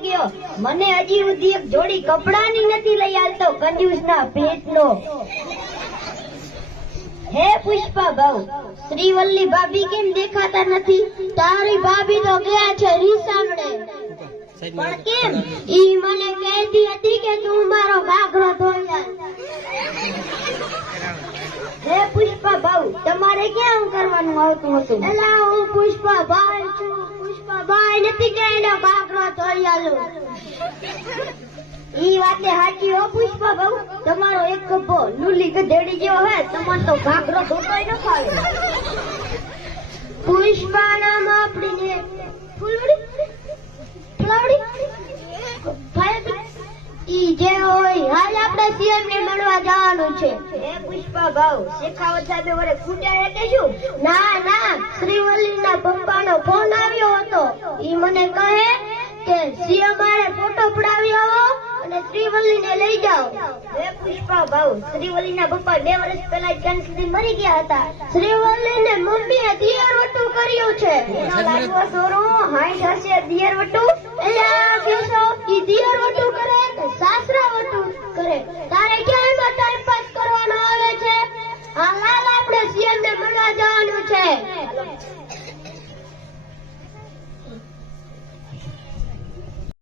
થઈ ગયો. મને હજી સુધી એક જોડી કપડાની નથી લઈ આવતો કંજૂસના પેટનો. હે પુષ્પા ભાઉ, શ્રીવલ્લી ભાભી કેમ દેખાતા નથી? તારી ભાભી તો ગયા છે રીસામણે. પણ કેમ? ઈ મને કહેતી હતી કે તું મારો ઘાઘરો ધોઈ આવ. હે પુષ્પા ભાઉ, તમારે ક્યાં કરવાનું આવતું હતું? એલા હું પુષ્પા ભાઈ છું. પુષ્પા ભાઈ નથી કે એનો ઘાઘરો ધોઈ આલું. ઈ વાતે સાચી હો પુષ્પા ભાઉ. તમારો એક કપો લુલી ગધેડી જેવો હે, તમારે તો ઘાઘરો ધોતોય ન ફાવે. પુષ્પા નામ આપડીને ફૂલવડી ઈ જે હોય હાલ આપણે સીએમ ને મળવા જવાનું છે. હે પુષ્પા ભાઉ, શેખાવત સાહેબ વરે ફૂટ્યા એટલે શું? ના, શ્રીવલ્લીના પપ્પાનો ફોન આવ્યો હતો. ઈ મને કહે કે સીએમ મારે ફોટો પડાવી આવો અને શ્રીવલ્લીને લઈ જાઓ. હે પુષ્પા ભાઉ, શ્રીવલ્લીના પપ્પા 2 વર્ષ પહેલા કેન્સરથી મરી ગયા હતા. શ્રીવલ્લીને મમ્મીએ દિયરવટું કર્યું છે. એનો લાડવો સોરો 60 હશે દિયરવટું. એલા કેશો ઈ દિયર